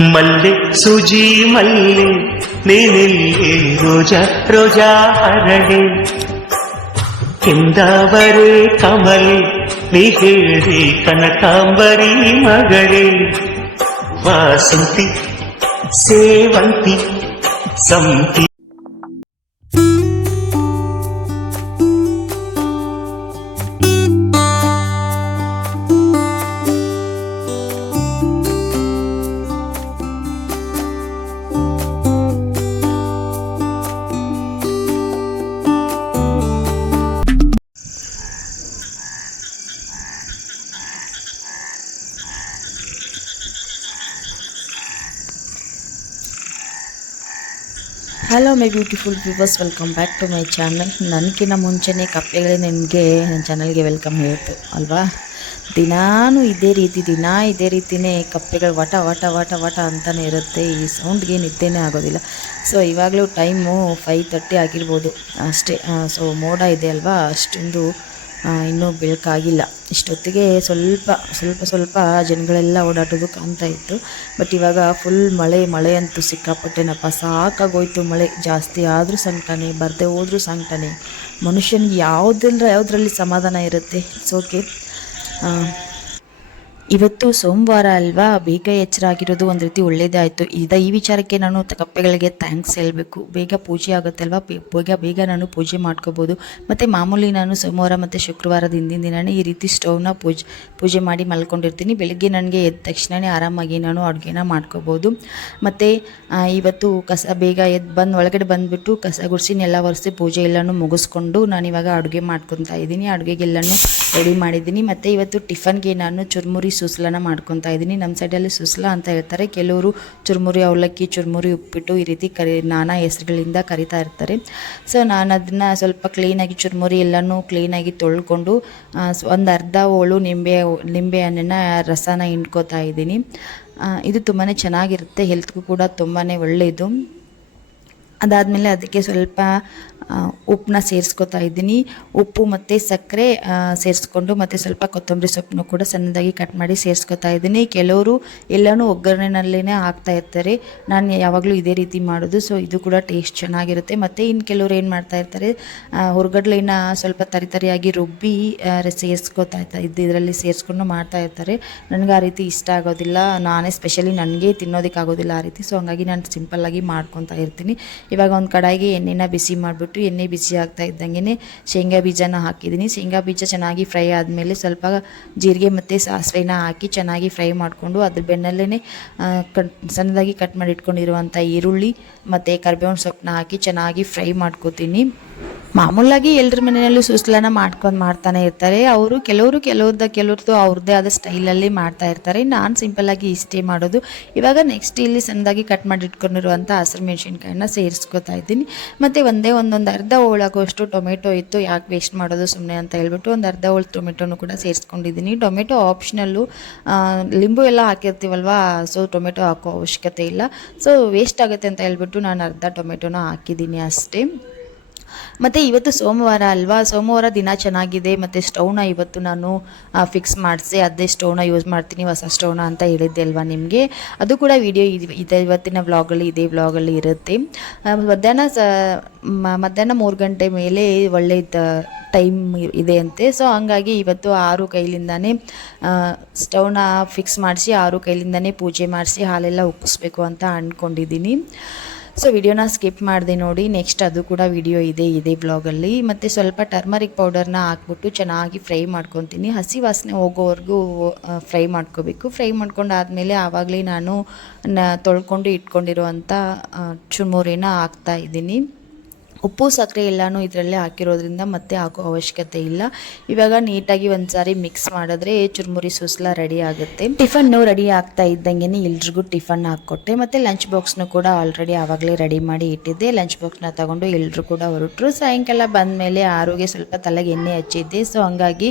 ಮಲ್ಲೆ ಸುಜಿ ಮಲ್ಲೆ ನೀನೆಲ್ಲಿ ರೋಜಾ ರೋಜಾ ಹರಡೆ ಕೆಂದಾವರೆ ಕಮಲೆ ನೀ ಹೇಳಿ ಕನಕಾಂಬರಿ ಮಗಳೇ ವಾಸಂತಿ ಸೇವಂತಿ ಸಂತಿ. Hello my beautiful viewers, welcome back to my channel. ನನಗಿನ್ನ ಮುಂಚೆನೇ ಕಪ್ಪೆಗಳೇ ನಿಮಗೆ ನನ್ನ ಚಾನಲ್ಗೆ ವೆಲ್ಕಮ್ ಹೇಳ್ತು ಅಲ್ವಾ. ದಿನಾನು ಇದೇ ರೀತಿಯೇ ಕಪ್ಪೆಗಳು ವಟ ವಟ ವಟ ವಟ ಅಂತಲೇ ಇರುತ್ತೆ. ಈ ಸೌಂಡ್ಗೆ ನಿದ್ದೆನೇ ಆಗೋದಿಲ್ಲ. ಸೊ ಇವಾಗಲೂ ಟೈಮು 5:30 ಆಗಿರ್ಬೋದು ಅಷ್ಟೇ. ಸೊ ಮೋಡ ಇದೆ ಅಲ್ವಾ, ಅಷ್ಟೊಂದು ಇನ್ನೂ ಬೆಳಕಾಗಿಲ್ಲ. ಇಷ್ಟೊತ್ತಿಗೆ ಸ್ವಲ್ಪ ಜನಗಳೆಲ್ಲ ಓಡಾಟೋದು ಕಾಣ್ತಾ ಇತ್ತು. ಬಟ್ ಇವಾಗ ಫುಲ್ ಮಳೆ ಅಂತೂ ಸಿಕ್ಕಾಪಟ್ಟೆನಪ್ಪ. ಸಾಕಾಗೋಯ್ತು. ಮಳೆ ಜಾಸ್ತಿ ಆದರೂ ಸಂಕಟನೇ, ಬರದೆ ಹೋದ್ರೂ ಸಂಕಟನೇ. ಮನುಷ್ಯನಿಗೆ ಯಾವುದರಲ್ಲಿ ಸಮಾಧಾನ ಇರುತ್ತೆ. It's okay. ಇವತ್ತು ಸೋಮವಾರ ಅಲ್ವಾ, ಬೇಗ ಎಚ್ಚರ ಆಗಿರೋದು ಒಂದು ರೀತಿ ಒಳ್ಳೇದೇ ಆಯಿತು. ಈ ವಿಚಾರಕ್ಕೆ ನಾನು ಕಪ್ಪೆಗಳಿಗೆ ಥ್ಯಾಂಕ್ಸ್ ಹೇಳಬೇಕು. ಬೇಗ ಪೂಜೆ ಆಗುತ್ತೆ ಅಲ್ವಾ, ಬೇಗ ನಾನು ಪೂಜೆ ಮಾಡ್ಕೋಬೋದು. ಮತ್ತು ಮಾಮೂಲಿ ನಾನು ಸೋಮವಾರ ಮತ್ತು ಶುಕ್ರವಾರದ ಹಿಂದಿನ ದಿನವೇ ಈ ರೀತಿ ಸ್ಟವ್ನ ಪೂಜೆ ಮಾಡಿ ಮಲ್ಕೊಂಡಿರ್ತೀನಿ. ಬೆಳಗ್ಗೆ ನನಗೆ ಎದ್ದ ತಕ್ಷಣವೇ ಆರಾಮಾಗಿ ನಾನು ಅಡುಗೆನ ಮಾಡ್ಕೋಬೋದು. ಮತ್ತು ಇವತ್ತು ಬೇಗ ಒಳಗಡೆ ಬಂದುಬಿಟ್ಟು ಕಸ ಗುಡಿಸಿ ನೆಲ ಒರೆಸಿ ಪೂಜೆ ಎಲ್ಲನೂ ಮುಗಿಸ್ಕೊಂಡು ನಾನಿವಾಗ ಅಡುಗೆ ಮಾಡ್ಕೊತಾ ಇದ್ದೀನಿ. ಅಡುಗೆಗೆಲ್ಲನೂ ರೆಡಿ ಮಾಡಿದ್ದೀನಿ. ಮತ್ತು ಇವತ್ತು ಟಿಫನ್ಗೆ ನಾನು ಚುರುಮುರಿ ಸುಸ್ಲನ ಮಾಡ್ಕೊತಾ ಇದ್ದೀನಿ. ನಮ್ಮ ಸೈಡಲ್ಲಿ ಸುಸ್ಲ ಅಂತ ಹೇಳ್ತಾರೆ. ಕೆಲವರು ಚುರುಮುರಿ ಅವಲಕ್ಕಿ, ಚುರುಮುರಿ ಉಪ್ಪಿಟ್ಟು ಈ ರೀತಿ ನಾನಾ ಹೆಸರುಗಳಿಂದ ಕರಿತಾ ಇರ್ತಾರೆ. ಸೊ ನಾನು ಅದನ್ನು ಸ್ವಲ್ಪ ಕ್ಲೀನಾಗಿ ಚುರುಮುರಿ ಎಲ್ಲನೂ ಕ್ಲೀನಾಗಿ ತೊಳ್ಕೊಂಡು ಒಂದು ಅರ್ಧ ಹೋಳು ನಿಂಬೆ ಹಣ್ಣಿನ ರಸನ ಹಿಂಡ್ಕೋತಾ ಇದ್ದೀನಿ. ಇದು ತುಂಬಾ ಚೆನ್ನಾಗಿರುತ್ತೆ, ಹೆಲ್ತ್ಗೂ ಕೂಡ ತುಂಬಾ ಒಳ್ಳೆಯದು. ಅದಾದಮೇಲೆ ಅದಕ್ಕೆ ಸ್ವಲ್ಪ ಉಪ್ಪನ್ನ ಸೇರಿಸ್ಕೊತಾ ಇದ್ದೀನಿ. ಉಪ್ಪು ಮತ್ತು ಸಕ್ಕರೆ ಸೇರಿಸ್ಕೊಂಡು ಮತ್ತು ಸ್ವಲ್ಪ ಕೊತ್ತಂಬರಿ ಸೊಪ್ಪನ್ನು ಕೂಡ ಸಣ್ಣದಾಗಿ ಕಟ್ ಮಾಡಿ ಸೇರಿಸ್ಕೊತಾ ಇದ್ದೀನಿ. ಕೆಲವರು ಎಲ್ಲನೂ ಒಗ್ಗರಣೆನಲ್ಲೇ ಹಾಕ್ತಾ ಇರ್ತಾರೆ. ನಾನು ಯಾವಾಗಲೂ ಇದೇ ರೀತಿ ಮಾಡೋದು. ಸೊ ಇದು ಕೂಡ ಟೇಸ್ಟ್ ಚೆನ್ನಾಗಿರುತ್ತೆ. ಮತ್ತು ಇನ್ನು ಕೆಲವರು ಏನು ಮಾಡ್ತಾ ಇರ್ತಾರೆ, ಹುರ್ಗಡ್ಲೆನ ಸ್ವಲ್ಪ ತರಿಯಾಗಿ ರುಬ್ಬಿ ಸೇರಿಸ್ಕೊತಾ ಇದರಲ್ಲಿ ಸೇರಿಸ್ಕೊಂಡು ಮಾಡ್ತಾ ಇರ್ತಾರೆ. ನನಗೆ ಆ ರೀತಿ ಇಷ್ಟ ಆಗೋದಿಲ್ಲ. ನಾನೇ ಸ್ಪೆಷಲಿ ನನಗೆ ತಿನ್ನೋದಕ್ಕಾಗೋದಿಲ್ಲ ಆ ರೀತಿ. ಸೊ ಹಂಗಾಗಿ ನಾನು ಸಿಂಪಲ್ಲಾಗಿ ಮಾಡ್ಕೊತಾ ಇರ್ತೀನಿ. ಇವಾಗ ಒಂದು ಕಡಾಯಿಗೆ ಎಣ್ಣೆನ ಬಿಸಿ ಮಾಡಿಬಿಟ್ಟು ಎಣ್ಣೆ ಬಿಸಿ ಆಗ್ತಾ ಇದ್ದಂಗೆ ಶೇಂಗಾ ಬೀಜನ ಹಾಕಿದ್ದೀನಿ. ಶೇಂಗಾ ಬೀಜ ಚೆನ್ನಾಗಿ ಫ್ರೈ ಆದಮೇಲೆ ಸ್ವಲ್ಪ ಜೀರಿಗೆ ಮತ್ತು ಸಾಸಿವೆನ ಹಾಕಿ ಚೆನ್ನಾಗಿ ಫ್ರೈ ಮಾಡಿಕೊಂಡು ಅದ್ರ ಬೆನ್ನಲ್ಲೇ ಸಣ್ಣದಾಗಿ ಕಟ್ ಮಾಡಿ ಇಟ್ಕೊಂಡಿರುವಂಥ ಈರುಳ್ಳಿ ಮತ್ತು ಕರಿಬೇವಿನ ಸೊಪ್ಪನ್ನ ಹಾಕಿ ಚೆನ್ನಾಗಿ ಫ್ರೈ ಮಾಡ್ಕೋತೀನಿ. ಮಾಮೂಲಾಗಿ ಎಲ್ಲರ ಮನೆಯಲ್ಲೂ ಸುಸ್ಲನ ಮಾಡ್ತಾನೆ ಇರ್ತಾರೆ. ಕೆಲವ್ರದ್ದು ಅವ್ರದ್ದೇ ಆದ ಸ್ಟೈಲಲ್ಲಿ ಮಾಡ್ತಾ ಇರ್ತಾರೆ. ನಾನು ಸಿಂಪಲ್ಲಾಗಿ ಇಷ್ಟೇ ಮಾಡೋದು. ಇವಾಗ ನೆಕ್ಸ್ಟ್ ಇಲ್ಲಿ ಸಣ್ಣದಾಗಿ ಕಟ್ ಮಾಡಿ ಇಟ್ಕೊಂಡಿರುವಂಥ ಹಸಿರು ಮೆಣಸಿನ್ಕಾಯಿನ ಸೇರಿಸ್ಕೊತಾ ಇದ್ದೀನಿ. ಮತ್ತು ಒಂದೊಂದು ಅರ್ಧ ಹೋಳಾಗುವಷ್ಟು ಟೊಮೆಟೊ ಇತ್ತು. ಯಾಕೆ ವೇಸ್ಟ್ ಮಾಡೋದು ಸುಮ್ಮನೆ ಅಂತ ಹೇಳ್ಬಿಟ್ಟು ಒಂದು ಅರ್ಧ ಹೋಳು ಟೊಮೆಟೊನು ಕೂಡ ಸೇರಿಸ್ಕೊಂಡಿದ್ದೀನಿ. ಟೊಮೆಟೊ ಆಪ್ಷನಲ್ಲು, ಲಿಂಬು ಎಲ್ಲ ಹಾಕಿರ್ತೀವಲ್ವ, ಸೊ ಟೊಮೆಟೊ ಹಾಕೋ ಅವಶ್ಯಕತೆ ಇಲ್ಲ. ಸೊ ವೇಸ್ಟ್ ಆಗುತ್ತೆ ಅಂತ ಹೇಳ್ಬಿಟ್ಟು ನಾನು ಅರ್ಧ ಟೊಮೆಟೊನ ಹಾಕಿದ್ದೀನಿ ಅಷ್ಟೇ. ಮತ್ತು ಇವತ್ತು ಸೋಮವಾರ ಅಲ್ವಾ, ಸೋಮವಾರ ದಿನ ಚೆನ್ನಾಗಿದೆ. ಮತ್ತು ಸ್ಟವ್ನ ಇವತ್ತು ನಾನು ಫಿಕ್ಸ್ ಮಾಡಿಸಿ ಅದೇ ಸ್ಟವ್ನ ಯೂಸ್ ಮಾಡ್ತೀನಿ, ಹೊಸ ಸ್ಟವ್ನ ಅಂತ ಹೇಳಿದ್ದೆ ಅಲ್ವಾ ನಿಮಗೆ. ಅದು ಕೂಡ ವಿಡಿಯೋ ಇವತ್ತಿನ ಇದೇ ವ್ಲಾಗಲ್ಲಿ ಇರುತ್ತೆ. ಮಧ್ಯಾಹ್ನ 3 ಗಂಟೆ ಮೇಲೆ ಒಳ್ಳೆಯ ಟೈಮ್ ಇದೆ ಅಂತೆ. ಸೊ ಹಂಗಾಗಿ ಇವತ್ತು 6 ಕೈಲಿಂದನೇ ಸ್ಟವ್ನ ಫಿಕ್ಸ್ ಮಾಡಿಸಿ 6 ಕೈಲಿಂದನೇ ಪೂಜೆ ಮಾಡಿಸಿ ಹಾಲೆಲ್ಲ ಉಕ್ಕಿಸ್ಬೇಕು ಅಂತ ಅಂದ್ಕೊಂಡಿದ್ದೀನಿ. ಸೊ ವಿಡಿಯೋನ ಸ್ಕಿಪ್ ಮಾಡಿದೆ ನೋಡಿ. ನೆಕ್ಸ್ಟ್ ಅದು ಕೂಡ ವಿಡಿಯೋ ಇದೆ ಬ್ಲಾಗಲ್ಲಿ. ಮತ್ತು ಸ್ವಲ್ಪ ಟರ್ಮರಿಕ್ ಪೌಡರ್ನ ಹಾಕ್ಬಿಟ್ಟು ಚೆನ್ನಾಗಿ ಫ್ರೈ ಮಾಡ್ಕೊತೀನಿ. ಹಸಿ ವಾಸನೆ ಹೋಗೋವರೆಗೂ ಫ್ರೈ ಮಾಡ್ಕೋಬೇಕು. ಫ್ರೈ ಮಾಡ್ಕೊಂಡು ಆದಮೇಲೆ ಆವಾಗಲೇ ನಾನು ತೊಳ್ಕೊಂಡು ಇಟ್ಕೊಂಡಿರುವಂಥ ಚುರುಮುರಿನ ಹಾಕ್ತಾ ಇದ್ದೀನಿ. ಉಪ್ಪು ಸಕ್ಕರೆ ಎಲ್ಲನೂ ಇದರಲ್ಲೇ ಹಾಕಿರೋದ್ರಿಂದ ಮತ್ತೆ ಹಾಕೋ ಅವಶ್ಯಕತೆ ಇಲ್ಲ. ಇವಾಗ ನೀಟಾಗಿ ಒಂದು ಸಾರಿ ಮಿಕ್ಸ್ ಮಾಡಿದ್ರೆ ಚುರುಮುರಿ ಸುಸ್ಲ ರೆಡಿ ಆಗುತ್ತೆ. ಟಿಫನ್ನು ರೆಡಿ ಆಗ್ತಾ ಇದ್ದಂಗೆ ಎಲ್ರಿಗೂ ಟಿಫನ್ ಹಾಕ್ಕೊಟ್ಟೆ. ಮತ್ತು ಲಂಚ್ ಬಾಕ್ಸ್ನು ಕೂಡ ಆಲ್ರೆಡಿ ಆವಾಗಲೇ ರೆಡಿ ಮಾಡಿ ಇಟ್ಟಿದ್ದೆ. ಲಂಚ್ ಬಾಕ್ಸ್ನ ತಗೊಂಡು ಎಲ್ಲರೂ ಕೂಡ ಹೊರಟರು. ಸಾಯಂಕಾಲ ಬಂದಮೇಲೆ ಆರೋಗ್ಯ ಸ್ವಲ್ಪ ತಲೆಗೆ ಎಣ್ಣೆ ಹಚ್ಚಿದ್ದೆ. ಸೊ ಹಂಗಾಗಿ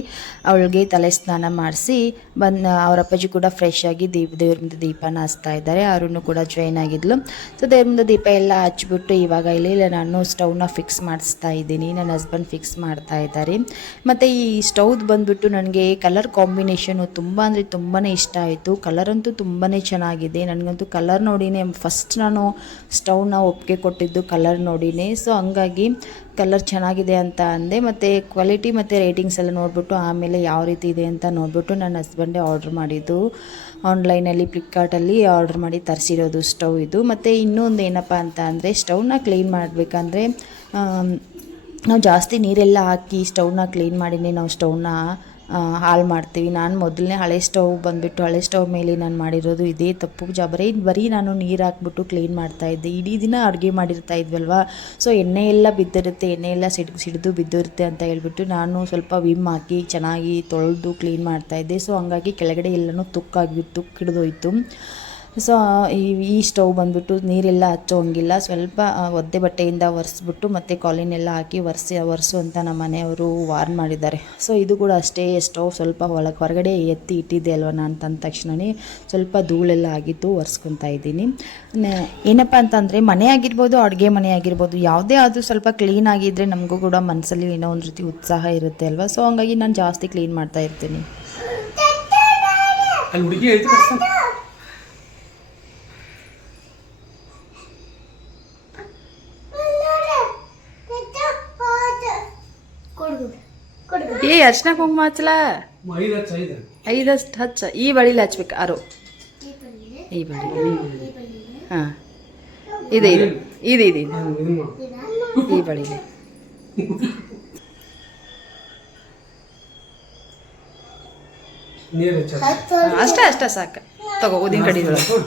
ಅವಳಿಗೆ ತಲೆ ಸ್ನಾನ ಮಾಡಿಸಿ ಅವ್ರ ಅಪ್ಪಾಜಿ ಕೂಡ ಫ್ರೆಶ್ ಆಗಿ ದೇವ್ರ ಮುಂದೆ ದೀಪನ ಹಚ್ತಾ ಇದ್ದಾರೆ. ಅವರನ್ನು ಕೂಡ ಜಾಯ್ನ್ ಆಗಿದ್ಲು. ಸೊ ದೇವ್ರ ಮುಂದೆ ದೀಪ ಎಲ್ಲ ಹಚ್ಬಿಟ್ಟು ಇವಾಗ ಇಲ್ಲಿ ನಾನು ಸ್ಟವ್ನ ಸ್ಟವ್ನ ಫಿಕ್ಸ್ ಮಾಡಿಸ್ತಾ ಇದ್ದೀನಿ. ನನ್ನ ಹಸ್ಬೆಂಡ್ ಫಿಕ್ಸ್ ಮಾಡ್ತಾ ಇದ್ದಾರೆ. ಮತ್ತು ಈ ಸ್ಟವ್ದು ಬಂದುಬಿಟ್ಟು ನನಗೆ ಕಲರ್ ಕಾಂಬಿನೇಷನು ತುಂಬ ಅಂದರೆ ತುಂಬಾ ಇಷ್ಟ ಆಯಿತು. ಕಲರ್ ಅಂತೂ ತುಂಬಾ ಚೆನ್ನಾಗಿದೆ. ನನಗಂತೂ ಕಲರ್ ನೋಡಿನೇ ಫಸ್ಟ್ ನಾನು ಸ್ಟವ್ನ ಒಪ್ಪಿಗೆ ಕೊಟ್ಟಿದ್ದು ಕಲರ್ ನೋಡಿನೇ. ಸೊ ಹಂಗಾಗಿ ಕಲರ್ ಚೆನ್ನಾಗಿದೆ ಅಂತ ಅಂದೆ. ಮತ್ತು ಕ್ವಾಲಿಟಿ ಮತ್ತು ರೇಟಿಂಗ್ಸ್ ಎಲ್ಲ ನೋಡಿಬಿಟ್ಟು ಆಮೇಲೆ ಯಾವ ರೀತಿ ಇದೆ ಅಂತ ನೋಡಿಬಿಟ್ಟು ನನ್ನ ಹಸ್ಬೆಂಡೇ ಆರ್ಡ್ರ್ ಮಾಡಿದ್ದು. ಆನ್ಲೈನಲ್ಲಿ ಫ್ಲಿಪ್ಕಾರ್ಟಲ್ಲಿ ಆರ್ಡ್ರ್ ಮಾಡಿ ತರಿಸಿರೋದು ಸ್ಟವ್ ಇದು. ಮತ್ತು ಇನ್ನೊಂದು ಏನಪ್ಪ ಅಂತ ಅಂದರೆ ಸ್ಟವ್ನ ಕ್ಲೀನ್ ಮಾಡಬೇಕಂದ್ರೆ ನಾವು ಜಾಸ್ತಿ ನೀರೆಲ್ಲ ಹಾಕಿ ಸ್ಟವ್ನ ಕ್ಲೀನ್ ಮಾಡಿನೇ ನಾವು ಸ್ಟವ್ನ ಹಾಳು ಮಾಡ್ತೀವಿ. ನಾನು ಮೊದಲನೇ ಹಳೆ ಸ್ಟವ್ ಮೇಲೆ ನಾನು ಮಾಡಿರೋದು ಇದೇ ತಪ್ಪು. ಬರೀ ನಾನು ನೀರು ಹಾಕ್ಬಿಟ್ಟು ಕ್ಲೀನ್ ಮಾಡ್ತಾಯಿದ್ದೆ. ಇಡೀ ದಿನ ಅಡುಗೆ ಮಾಡಿರ್ತಾ ಇದ್ವಲ್ವ, ಸೊ ಎಣ್ಣೆ ಎಲ್ಲ ಬಿದ್ದಿರುತ್ತೆ, ಎಣ್ಣೆ ಎಲ್ಲ ಸಿಡಿದು ಬಿದ್ದಿರುತ್ತೆ ಅಂತ ಹೇಳ್ಬಿಟ್ಟು ನಾನು ಸ್ವಲ್ಪ ವಿಮ್ ಹಾಕಿ ಚೆನ್ನಾಗಿ ತೊಳೆದು ಕ್ಲೀನ್ ಮಾಡ್ತಾಯಿದ್ದೆ. ಸೊ ಹಂಗಾಗಿ ಕೆಳಗಡೆ ಎಲ್ಲನೂ ತುಕ್ಕಿಡ್ದೋಯ್ತು. ಸೊ ಈ ಸ್ಟವ್ ಬಂದುಬಿಟ್ಟು ನೀರೆಲ್ಲ ಹಚ್ಚೋಂಗಿಲ್ಲ, ಸ್ವಲ್ಪ ಒದ್ದೆ ಬಟ್ಟೆಯಿಂದ ಒರೆಸ್ಬಿಟ್ಟು ಮತ್ತು ಕಾಲಿನೆಲ್ಲ ಹಾಕಿ ಒರೆಸು ಅಂತ ನಮ್ಮ ಮನೆಯವರು ವಾರ್ನ್ ಮಾಡಿದ್ದಾರೆ. ಸೊ ಇದು ಕೂಡ ಅಷ್ಟೇ, ಸ್ಟವ್ ಸ್ವಲ್ಪ ಹೊರಗಡೆ ಎತ್ತಿ ಇಟ್ಟಿದ್ದೆ ಅಲ್ವ ನಾನು ತಂದ ತಕ್ಷಣವೇ ಸ್ವಲ್ಪ ಧೂಳೆಲ್ಲ ಆಗಿತ್ತು, ಒರೆಸ್ಕೊತಾ ಇದ್ದೀನಿ. ಏನಪ್ಪ ಅಂತಂದರೆ ಮನೆ ಆಗಿರ್ಬೋದು, ಅಡುಗೆ ಮನೆ ಆಗಿರ್ಬೋದು, ಯಾವುದೇ ಆದರೂ ಸ್ವಲ್ಪ ಕ್ಲೀನ್ ಆಗಿದ್ದರೆ ನಮಗೂ ಕೂಡ ಮನಸ್ಸಲ್ಲಿ ಏನೋ ಒಂದು ರೀತಿ ಉತ್ಸಾಹ ಇರುತ್ತೆ ಅಲ್ವ. ಸೊ ಹಂಗಾಗಿ ನಾನು ಜಾಸ್ತಿ ಕ್ಲೀನ್ ಮಾಡ್ತಾ ಇರ್ತೀನಿ. ಏ ಅರ್ಶಿನ ಕುಂಕುಮ ಹಚ್ಚಲ 5 ಹಚ್ಚ. ಈ ಬಳಿಲಿ ಹಚ್ಬೇಕು ಆರು, ಈ ಬಳಿ. ಹಾಂ ಇದೆ ಈ ಬಳಿಲಿ ಅಷ್ಟೇ ಸಾಕು. ತಗೋ ಉದಿನ ಕಡಿದೊಳಗೆ.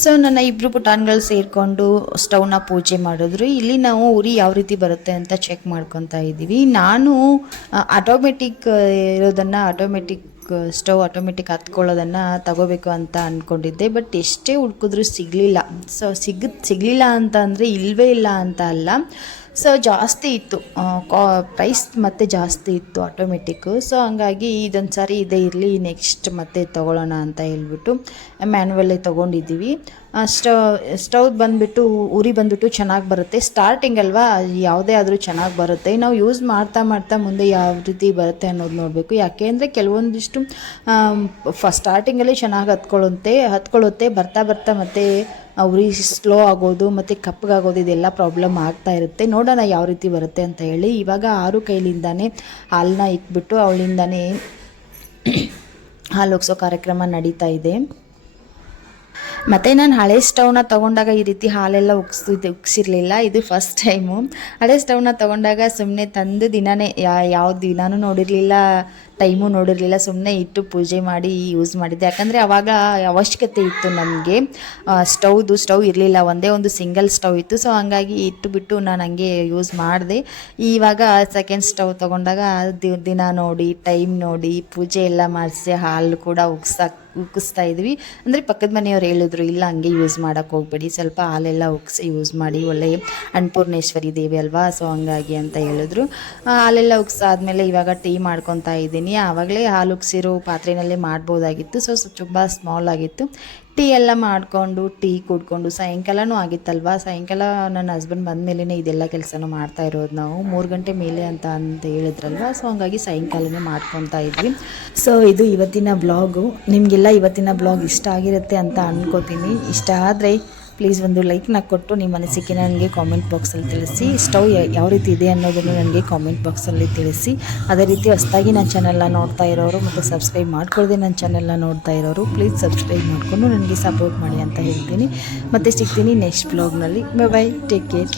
ಸೊ ನನ್ನ ಇಬ್ಬರು ಪುಟಾನ್ಗಳು ಸೇರಿಕೊಂಡು ಸ್ಟವ್ನ ಪೂಜೆ ಮಾಡಿದ್ರು. ಇಲ್ಲಿ ನಾವು ಉರಿ ಯಾವ ರೀತಿ ಬರುತ್ತೆ ಅಂತ ಚೆಕ್ ಮಾಡ್ಕೊತಾ ಇದ್ದೀವಿ. ನಾನು ಆಟೋಮೆಟಿಕ್ ಇರೋದನ್ನು ಸ್ಟವ್ ಆಟೋಮೆಟಿಕ್ ಹತ್ಕೊಳ್ಳೋದನ್ನು ತಗೋಬೇಕು ಅಂತ ಅಂದ್ಕೊಂಡಿದ್ದೆ. ಬಟ್ ಎಷ್ಟೇ ಹುಡುಕಿದ್ರೂ ಸಿಗಲಿಲ್ಲ. ಸೊ ಸಿಗಲಿಲ್ಲ ಅಂತ ಅಂದರೆ ಇಲ್ಲವೇ ಇಲ್ಲ ಅಂತ ಅಲ್ಲ, ಸೊ ಜಾಸ್ತಿ ಇತ್ತು ಪ್ರೈಸ್ ಮತ್ತು ಜಾಸ್ತಿ ಇತ್ತು ಆಟೋಮೆಟಿಕ್ಕು. ಸೊ ಹಂಗಾಗಿ ಇದೊಂದು ಸಾರಿ ಇದೇ ಇರಲಿ, ನೆಕ್ಸ್ಟ್ ಮತ್ತೆ ತೊಗೊಳ್ಳೋಣ ಅಂತ ಹೇಳ್ಬಿಟ್ಟು ಮ್ಯಾನ್ಯುವಲ್ಲೇ ತೊಗೊಂಡಿದ್ದೀವಿ. ಸ್ಟವ್ ಬಂದುಬಿಟ್ಟು ಉರಿ ಬಂದುಬಿಟ್ಟು ಚೆನ್ನಾಗಿ ಬರುತ್ತೆ. ಸ್ಟಾರ್ಟಿಂಗ್ ಅಲ್ವಾ, ಯಾವುದೇ ಆದರೂ ಚೆನ್ನಾಗಿ ಬರುತ್ತೆ. ನಾವು ಯೂಸ್ ಮಾಡ್ತಾ ಮುಂದೆ ಯಾವ ರೀತಿ ಬರುತ್ತೆ ಅನ್ನೋದು ನೋಡಬೇಕು. ಯಾಕೆ ಅಂದರೆ ಕೆಲವೊಂದಿಷ್ಟು ಸ್ಟಾರ್ಟಿಂಗಲ್ಲೇ ಚೆನ್ನಾಗಿ ಹತ್ಕೊಳ್ಳುತ್ತೆ. ಬರ್ತಾ ಮತ್ತು ಉರಿ ಸ್ಲೋ ಆಗೋದು ಮತ್ತು ಕಪ್ಪಗಾಗೋದು ಇದೆಲ್ಲ ಪ್ರಾಬ್ಲಮ್ ಆಗ್ತಾ ಇರುತ್ತೆ. ನೋಡೋಣ ಯಾವ ರೀತಿ ಬರುತ್ತೆ ಅಂತ ಹೇಳಿ. ಇವಾಗ 6 ಕೈಲಿಂದಾನೇ ಹಾಲನ್ನ ಇಕ್ಬಿಟ್ಟು ಅವಳಿಂದಾನೇ ಹಾಲು ಒಗ್ಸೋ ಕಾರ್ಯಕ್ರಮ ನಡೀತಾ ಇದೆ. ಮತ್ತು ನಾನು ಹಳೆ ಸ್ಟವ್ನ ತೊಗೊಂಡಾಗ ಈ ರೀತಿ ಹಾಲೆಲ್ಲ ಉಗ್ಸಿರಲಿಲ್ಲ. ಇದು ಫಸ್ಟ್ ಟೈಮು. ಹಳೆ ಸ್ಟವ್ನ ತೊಗೊಂಡಾಗ ಸುಮ್ಮನೆ ತಂದು ದಿನವೇ ಯಾವ ದಿನಾನೂ ನೋಡಿರಲಿಲ್ಲ, ಟೈಮು ನೋಡಿರಲಿಲ್ಲ, ಸುಮ್ಮನೆ ಇಟ್ಟು ಪೂಜೆ ಮಾಡಿ ಯೂಸ್ ಮಾಡಿದ್ದೆ. ಯಾಕಂದರೆ ಆವಾಗ ಅವಶ್ಯಕತೆ ಇತ್ತು ನನಗೆ. ಸ್ಟವ್ ಇರಲಿಲ್ಲ, ಒಂದೇ ಒಂದು ಸಿಂಗಲ್ ಸ್ಟವ್ ಇತ್ತು. ಸೊ ಹಂಗಾಗಿ ಇಟ್ಟುಬಿಟ್ಟು ನಾನು ಹಂಗೆ ಯೂಸ್ ಮಾಡಿದೆ. ಇವಾಗ ಸೆಕೆಂಡ್ ಸ್ಟವ್ ತೊಗೊಂಡಾಗ ದಿನ ನೋಡಿ, ಟೈಮ್ ನೋಡಿ, ಪೂಜೆ ಎಲ್ಲ ಮಾಡಿಸಿ ಹಾಲು ಕೂಡ ಉಗ್ಗಿಸ್ತಾ ಇದ್ವಿ. ಅಂದರೆ ಪಕ್ಕದ ಮನೆಯವ್ರು ಹೇಳಿದ್ರು, ಇಲ್ಲ ಹಂಗೆ ಯೂಸ್ ಮಾಡೋಕ್ಕೆ ಹೋಗಬೇಡಿ, ಸ್ವಲ್ಪ ಹಾಲೆಲ್ಲ ಉಗ್ಸಿ ಯೂಸ್ ಮಾಡಿ, ಒಳ್ಳೆ ಅನ್ನಪೂರ್ಣೇಶ್ವರಿ ದೇವಿ ಅಲ್ವಾ, ಸೊ ಹಂಗಾಗಿ ಅಂತ ಹೇಳಿದ್ರು. ಹಾಲೆಲ್ಲ ಉಗ್ಸಾದ್ಮೇಲೆ ಇವಾಗ ಟೀ ಮಾಡ್ಕೊತಾ ಇದ್ದೀನಿ. ಆವಾಗಲೇ ಹಾಲು ಉಗ್ಸಿರೋ ಪಾತ್ರೆನಲ್ಲೇ ಮಾಡ್ಬೋದಾಗಿತ್ತು. ಸೊ ತುಂಬ ಸ್ಮಾಲ್ ಆಗಿತ್ತು. ಟೀ ಎಲ್ಲ ಮಾಡಿಕೊಂಡು ಟೀ ಕುಡ್ಕೊಂಡು ಸಾಯಂಕಾಲನೂ ಆಗಿತ್ತಲ್ವ. ಸಾಯಂಕಾಲ ನನ್ನ ಹಸ್ಬೆಂಡ್ ಬಂದಮೇಲೆ ಇದೆಲ್ಲ ಕೆಲಸನೂ ಮಾಡ್ತಾ ಇರೋದು ನಾವು. 3 ಗಂಟೆ ಮೇಲೆ ಅಂತ ಹೇಳಿದ್ರಲ್ವ. ಸೊ ಹಂಗಾಗಿ ಸಾಯಂಕಾಲನೇ ಮಾಡ್ಕೊತಾ ಇದ್ವಿ. ಸೊ ಇದು ಇವತ್ತಿನ ಬ್ಲಾಗು. ನಿಮಗೆಲ್ಲ ಇವತ್ತಿನ ಬ್ಲಾಗ್ ಇಷ್ಟ ಆಗಿರುತ್ತೆ ಅಂತ ಅಂದ್ಕೋತೀನಿ. ಇಷ್ಟ ಆದರೆ ಪ್ಲೀಸ್ ಒಂದು ಲೈಕ್ನ ಕೊಟ್ಟು ನಿಮ್ಮ ಅನಿಸಿಕೆ ನನಗೆ ಕಾಮೆಂಟ್ ಬಾಕ್ಸಲ್ಲಿ ತಿಳಿಸಿ. ಸ್ಟವ್ ಯಾವ ರೀತಿ ಇದೆ ಅನ್ನೋದನ್ನು ನನಗೆ ಕಾಮೆಂಟ್ ಬಾಕ್ಸಲ್ಲಿ ತಿಳಿಸಿ. ಅದೇ ರೀತಿ ಹೊಸದಾಗಿ ನನ್ನ ಚಾನೆಲ್ನ ನೋಡ್ತಾ ಇರೋರು ಮತ್ತು ಸಬ್ಸ್ಕ್ರೈಬ್ ಮಾಡ್ಕೊಳ್ಳದೆ ನನ್ನ ಚಾನೆಲ್ನ ನೋಡ್ತಾ ಇರೋರು ಪ್ಲೀಸ್ ಸಬ್ಸ್ಕ್ರೈಬ್ ಮಾಡಿಕೊಂಡು ನನಗೆ ಸಪೋರ್ಟ್ ಮಾಡಿ ಅಂತ ಹೇಳ್ತೀನಿ. ಮತ್ತು ಸಿಗ್ತೀನಿ ನೆಕ್ಸ್ಟ್ ಬ್ಲಾಗ್ನಲ್ಲಿ. Bye, take care.